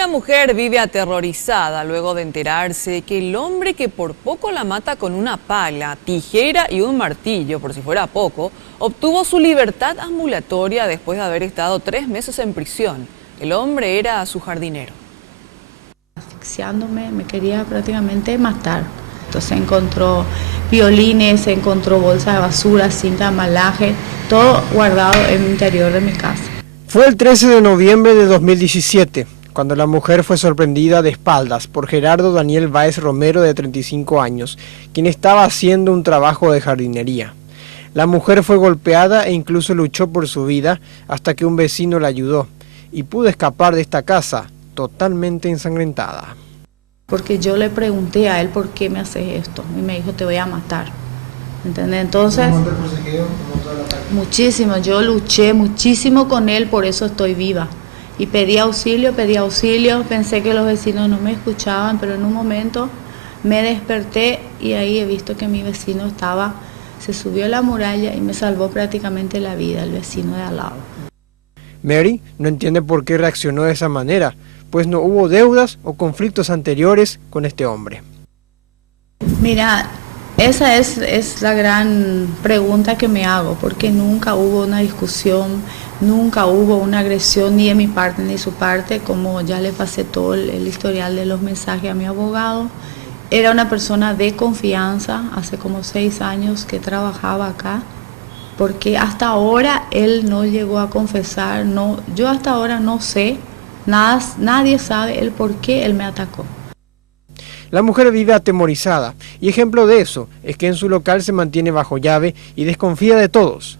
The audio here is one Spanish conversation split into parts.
Una mujer vive aterrorizada luego de enterarse que el hombre que por poco la mata con una pala, tijera y un martillo, por si fuera poco, obtuvo su libertad ambulatoria después de haber estado 3 meses en prisión. El hombre era su jardinero. Asfixiándome, me quería prácticamente matar. Entonces encontró violines, encontró bolsas de basura, cinta de amalaje, todo guardado en el interior de mi casa. Fue el 13 de noviembre de 2017. Cuando la mujer fue sorprendida de espaldas por Gerardo Daniel Báez Romero, de 35 años, quien estaba haciendo un trabajo de jardinería. La mujer fue golpeada e incluso luchó por su vida hasta que un vecino la ayudó y pudo escapar de esta casa totalmente ensangrentada. Porque yo le pregunté a él por qué me haces esto y me dijo te voy a matar. ¿Entendés? Entonces, muchísimo, yo luché muchísimo con él, por eso estoy viva. Y pedí auxilio, pensé que los vecinos no me escuchaban, pero en un momento me desperté y ahí he visto que mi vecino se subió a la muralla y me salvó prácticamente la vida, el vecino de al lado. Mary no entiende por qué reaccionó de esa manera, pues no hubo deudas o conflictos anteriores con este hombre. Mira, esa es la gran pregunta que me hago, porque nunca hubo una discusión, nunca hubo una agresión ni de mi parte ni de su parte, como ya le pasé todo el historial de los mensajes a mi abogado. Era una persona de confianza, hace como 6 años que trabajaba acá, porque hasta ahora él no llegó a confesar, yo hasta ahora no sé, nadie sabe el por qué él me atacó. La mujer vive atemorizada, y ejemplo de eso es que en su local se mantiene bajo llave y desconfía de todos.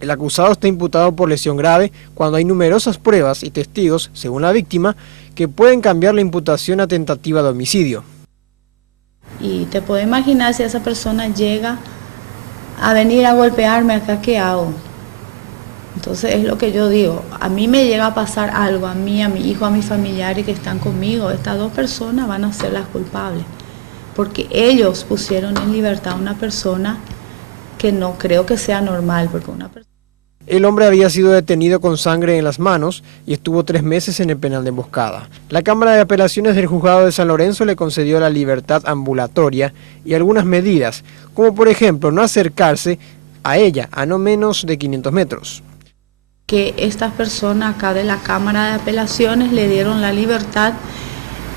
El acusado está imputado por lesión grave cuando hay numerosas pruebas y testigos, según la víctima, que pueden cambiar la imputación a tentativa de homicidio. Y te puedes imaginar si esa persona llega a venir a golpearme acá, ¿qué hago? Entonces es lo que yo digo, a mí me llega a pasar algo, a mí, a mi hijo, a mis familiares que están conmigo, estas 2 personas van a ser las culpables, porque ellos pusieron en libertad a una persona que no creo que sea normal, porque una persona... El hombre había sido detenido con sangre en las manos y estuvo 3 meses en el penal de Emboscada. La Cámara de Apelaciones del Juzgado de San Lorenzo le concedió la libertad ambulatoria y algunas medidas, como por ejemplo no acercarse a ella a no menos de 500 metros. Que estas personas acá de la Cámara de Apelaciones le dieron la libertad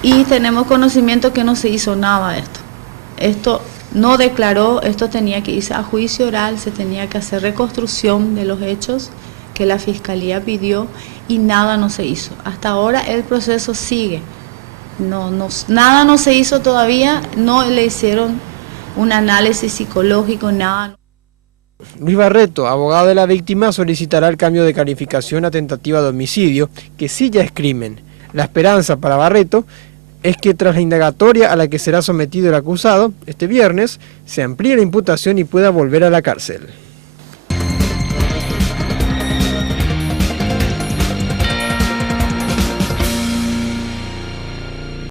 y tenemos conocimiento que no se hizo nada de esto. Esto no declaró, esto tenía que irse a juicio oral, se tenía que hacer reconstrucción de los hechos que la Fiscalía pidió y nada no se hizo. Hasta ahora el proceso sigue. Nada no se hizo todavía, no le hicieron un análisis psicológico, nada. Luis Barreto, abogado de la víctima, solicitará el cambio de calificación a tentativa de homicidio, que sí ya es crimen. La esperanza para Barreto es que tras la indagatoria a la que será sometido el acusado este viernes, se amplíe la imputación y pueda volver a la cárcel.